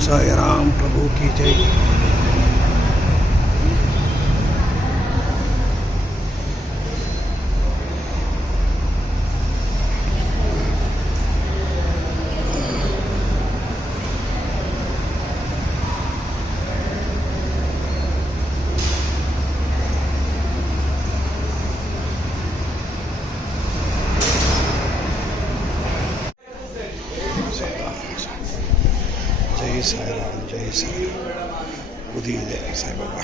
साई राम प्रभु की जय। जय साई राम, जय साई राम। बुद्धि जय साई बाबा।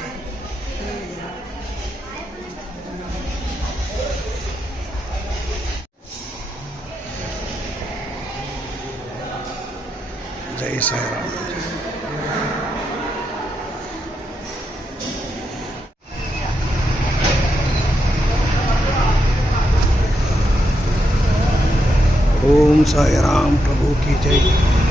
जय साई राम। ओम साई राम प्रभु की जय।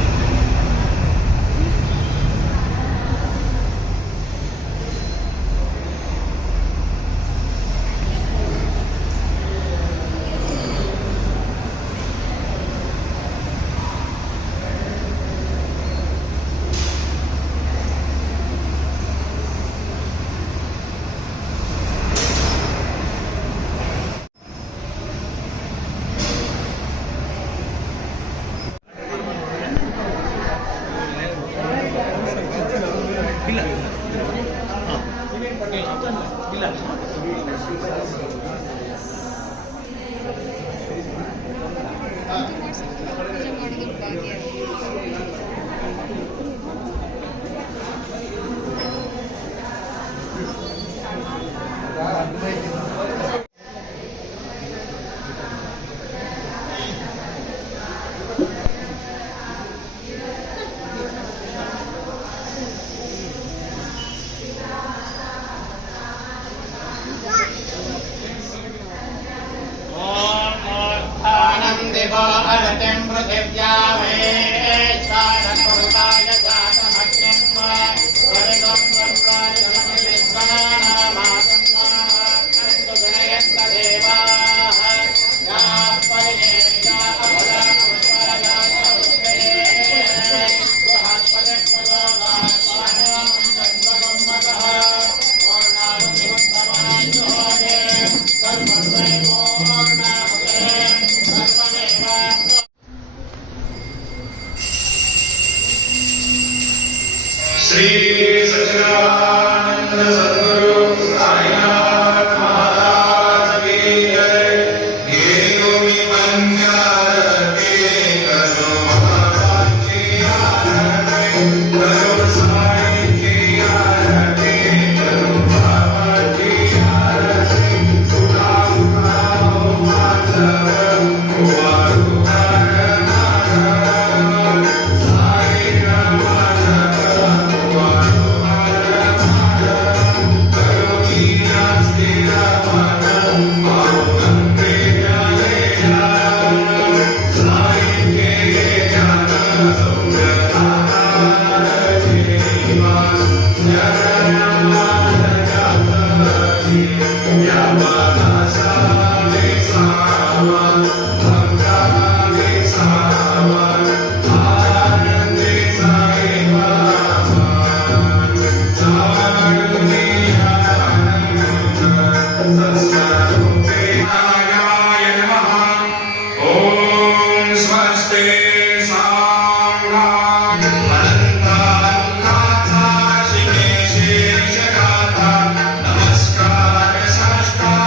नमस्कार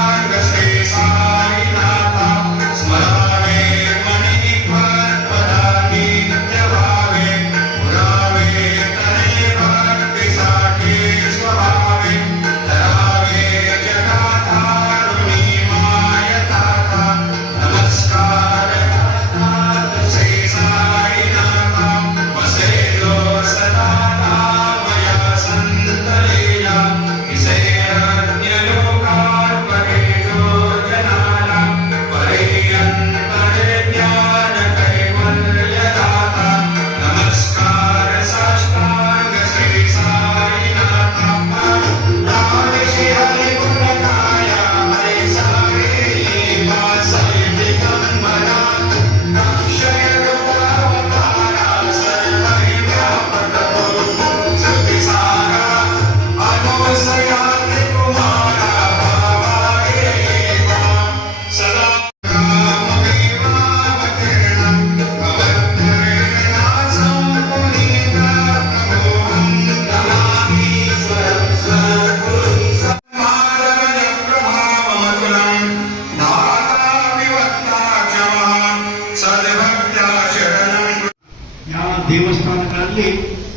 ದೇವಸ್ಥಾನಗಳಲ್ಲಿ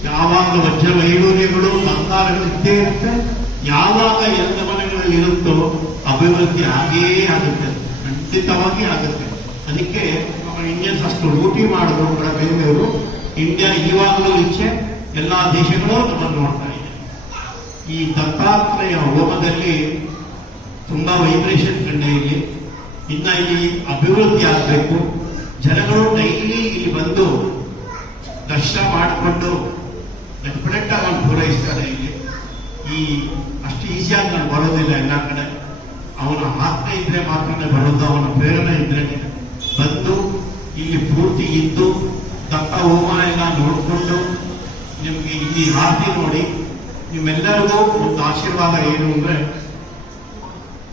ಯಾವಾಗಲೂ ವಜ್ರ ವೈಡೂರ್ಯಗಳು ಬಂಗಾರಗಳು ಇದ್ದೇ ಇರುತ್ತೆ. ಯಾವಾಗ ಎಲ್ಲ ಮನೆಗಳಲ್ಲಿ ಇರುತ್ತೋ ಅಭಿವೃದ್ಧಿ ಆಗೇ ಆಗುತ್ತೆ, ಖಂಡಿತವಾಗಿ ಆಗುತ್ತೆ. ಅದಕ್ಕೆ ನಮ್ಮ ಇಂಡಿಯನ್ಸ್ ಅಷ್ಟು ಲೂಟಿ ಮಾಡಿದ್ರು ಕೂಡ ಬೇರೆಯವರು ಇಂಡಿಯಾ ಇವಾಗಲೂ ಇಚ್ಛೆ ಎಲ್ಲಾ ದೇಶಗಳು ನಮ್ಮನ್ನು ನೋಡ್ತಾ ಇದೆ. ಈ ದತ್ತಾತ್ರೇಯ ಹೋಮದಲ್ಲಿ ತುಂಬಾ ವೈಬ್ರೇಷನ್ ಕಂಡೆ ಇಲ್ಲಿ. ಇನ್ನ ಇಲ್ಲಿ ಅಭಿವೃದ್ಧಿ ಆಗಬೇಕು. ಜನಗಳು ಡೈಲಿ ಇಲ್ಲಿ ಬಂದು ದರ್ಶನ ಮಾಡಿಕೊಂಡು ಡೆಫಿನೆಟ್ ಆಗಿ ಅವ್ನು ಪೂರೈಸ್ತಾರೆ. ಇಲ್ಲಿ ಈ ಅಷ್ಟು ಈಸಿಯಾಗಿ ನಾನು ಬರೋದಿಲ್ಲ ಎಲ್ಲ ಕಡೆ. ಅವನ ಆಜ್ಞೆ ಇದ್ರೆ ಮಾತ್ರ ಬರೋದು, ಅವನ ಪ್ರೇರಣೆ ಇದ್ರೆ ಬಂದು ಇಲ್ಲಿ ಪೂರ್ತಿ ಇದ್ದು ದತ್ತ ಹೋಮ ಎಲ್ಲ ನೋಡಿಕೊಂಡು ನಿಮ್ಗೆ ಇಲ್ಲಿ ಆರತಿ ನೋಡಿ ನಿಮ್ಮೆಲ್ಲರಿಗೂ ಒಂದು ಆಶೀರ್ವಾದ ಏನು ಅಂದ್ರೆ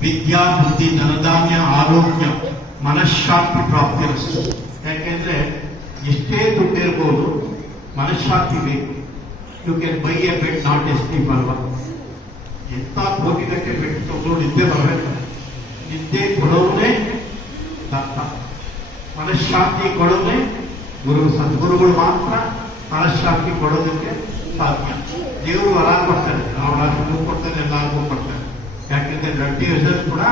ವಿದ್ಯಾ ಬುದ್ಧಿ ಧನಧಾನ್ಯ ಆರೋಗ್ಯ ಮನಃಶಾಂತಿ ಪ್ರಾಪ್ತಿರಸ್ತು. ಯಾಕೆಂದ್ರೆ ಎಷ್ಟೇ ದುಡ್ಡಿರ್ಬೋದು ಮನಃಶಾಂತಿ ಬೇಕು. You can buy a bed not a sleep ಅಲ್ವಾ. ಎಂತ ಕೋಟಿಗಟ್ಟೆ ಬೆಡ್ ತಗೊಂಡು ನಿದ್ದೆ ಬರಬೇಕು. ನಿದ್ದೆ ಕೊಡೋನೇ ದತ್ತ, ಮನಃಶಾಂತಿ ಕೊಡೋದೇ ಗುರು. ಸದ್ಗುರುಗಳು ಮಾತ್ರ ಮನಃಶಾಂತಿ ಕೊಡೋದಕ್ಕೆ ಸಾಧ್ಯ. ದೇವರು ವರ ಕೊಡ್ತಾರೆ, ಅವರಾದ್ರೂ ಕೊಡ್ತಾರೆ, ಎಲ್ಲರಿಗೂ ಕೊಡ್ತಾರೆ. ಯಾಕೆಂದ್ರೆ ರಡ್ಡಿ ರಿಸಲ್ಟ್ ಕೂಡ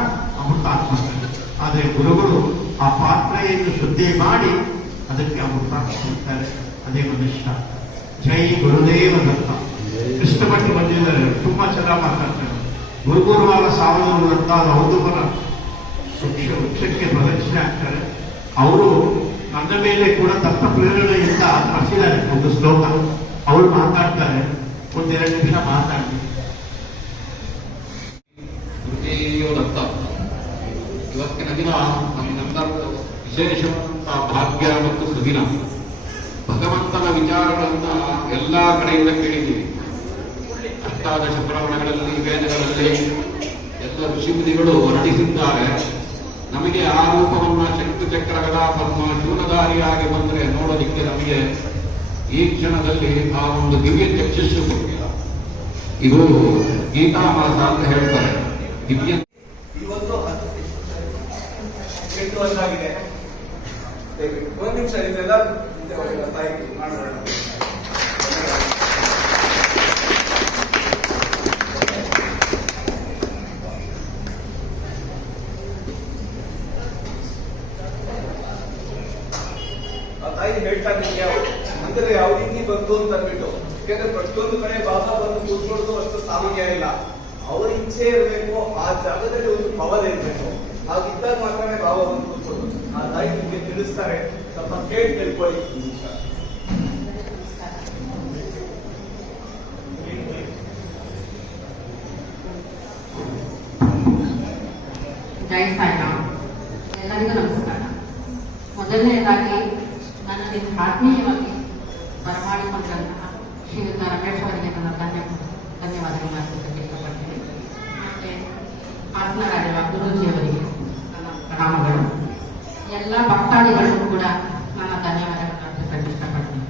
ಅಮೃತ ಹಾಕ್ತಾರೆ. ಆದರೆ ಗುರುಗಳು ಆ ಪಾತ್ರೆಯನ್ನು ಶುದ್ಧಿ ಮಾಡಿ ಅದಕ್ಕೆ ಅಮೃತ ಹಾಕ್ತಾರೆ. ಅದೇ ಮನುಷ್ಯ. ಜೈ ಗುರುದೇವ ದತ್ತ. ಕೃಷ್ಣ ಭಟ್ ಬಂದಿದ್ದಾರೆ, ತುಂಬಾ ಚೆನ್ನಾಗಿ ಮಾತಾಡ್ತಾರೆ. ಗುರುಗುರುವಾರ ಸಾವಿರದ ದತ್ತ ಔದುಮನ ವೃಕ್ಷಕ್ಕೆ ಪ್ರದಕ್ಷಿಣೆ ಆಗ್ತಾರೆ. ಅವರು ನನ್ನ ಮೇಲೆ ಕೂಡ ದತ್ತ ಪ್ರೇರಣೆಯಿಂದ ಬರ್ಸಿದ್ದಾರೆ ಒಂದು ಶ್ಲೋಕ. ಅವರು ಮಾತಾಡ್ತಾರೆ, ಒಂದೆರಡು ನಿಮಿಷ ಮಾತಾಡ್ತೀನಿ. ದತ್ತ ಇವತ್ತಿನ ದಿನ ನಮ್ಮೆಲ್ಲರ ವಿಶೇಷವಾದಂತಹ ಭಾಗ್ಯ ಮತ್ತು ಸುದಿನ. ಭಗವಂತನ ವಿಚಾರಗಳನ್ನ ಎಲ್ಲಾ ಕಡೆಯಿಂದ ಕೇಳಿದ್ದೀವಿ. ಅಷ್ಟಾದಶ ಪುರಾಣಗಳಲ್ಲಿ, ವೇದಗಳಲ್ಲಿ ಎಲ್ಲ ಋಷಿಮುನಿಗಳು ವರ್ಣಿಸಿದ್ದಾರೆ. ನಮಗೆ ಆ ರೂಪವನ್ನ ಶಕ್ತಿ ಚಕ್ರ ಗದಾ ಪದ್ಮ ಶೂಲಧಾರಿಯಾಗಿ ಬಂದರೆ ನೋಡೋದಿಕ್ಕೆ ನಮಗೆ ಈ ಕ್ಷಣದಲ್ಲಿ ಆ ಒಂದು ದಿವ್ಯ ಚಕ್ಷುಷು ಕೊಟ್ಟಿಲ್ಲ. ಇದು ಗೀತಾಮಾಸ ಅಂತ ಹೇಳ್ತಾರೆ. ದಿವ್ಯ ಇವತ್ತು 8 ವರ್ಷ ಆಗಿದೆ. ಒಂದು ನಿಮಿಷ ಇದೆಲ್ಲ ತಾಯಿ ಮಾಡೋಣ. ತಾಯಿ ಹೇಳ್ತಾ ಇದ್ದೀನಿ ಅಂದ್ರೆ ಯಾವ ರೀತಿ ಬಂತು ಅಂತ ಅಂದ್ಬಿಟ್ಟು. ಯಾಕಂದ್ರೆ ಪ್ರತಿಯೊಂದು ಕಡೆ ಬಾಬಾ ಬಂದು ಕೂತ್ಕೊಳ್ಳೋದು ಅಷ್ಟು ಸಾಮಾನ್ಯ ಇಲ್ಲ. ಅವ್ರ ಇಚ್ಛೆ ಇರಬೇಕು, ಆ ಜಾಗದಲ್ಲಿ ಒಂದು ಪವರ್ ಇರಬೇಕು. ಹಾಗಿದ್ದಾಗ ಮಾತ್ರನೇ ಬಾಬಾ ಬಂದು ಕೂತ್ಕೊಳ್ಳೋದು. ಆ ತಾಯಿ ನಿಮಗೆ ತಿಳಿಸ್ತಾರೆ, ಸ್ವಲ್ಪ ಕೇಳಿ ತಿಳ್ಕೊಳ್ಳಿ. ಜೈ ಸಾಯಿರಾಮ್. ಎಲ್ಲರಿಗೂ ನಮಸ್ಕಾರ. ಮೊದಲನೇದಾಗಿ ನನ್ನಲ್ಲಿ ಆತ್ಮೀಯವಾಗಿ ಬರಮಾಡಿಕೊಂಡಂತಹ ಶ್ರೀಯುತ ರಮೇಶ್ ಅವರಿಗೆ ನನ್ನ ಧನ್ಯವಾದಗಳನ್ನು ಅರ್ಪಿಸಲು ಇಷ್ಟಪಡ್ತೀನಿ. ಮತ್ತೆ ಆತ್ಮರಾಜ ಗುರೂಜಿಯವರಿಗೆ ನನ್ನ ಪ್ರಣಾಮಗಳು. ಎಲ್ಲ ಭಕ್ತಾದಿಗಳಿಗೂ ಕೂಡ ನನ್ನ ಧನ್ಯವಾದಗಳನ್ನು ಅರ್ಪಿಸಲು ಇಷ್ಟಪಡ್ತೀನಿ.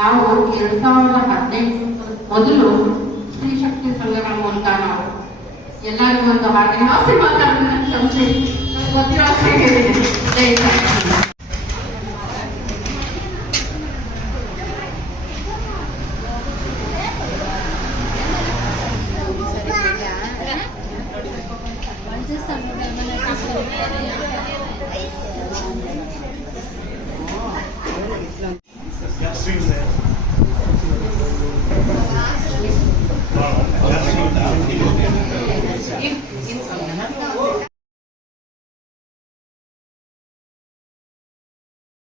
ನಾವು 2018 ಮೊದಲು ಸ್ತ್ರೀ ಶಕ್ತಿ ಸಂಘಗಳ ಮೂಲಕ ನಾವು ಎಲ್ಲರಿಗೂ ಒಂದು ಹಾಗೆ ಆಸೆ ಮಾತಾಡೋದನ್ನ ಕ್ಷಮಿಸಿ ಗೊತ್ತಿರೋ ಆಸೆ ಹೇಳಿದ್ದೀನಿ. ಜೈ ಸಾಯಿರಾಮ್. Once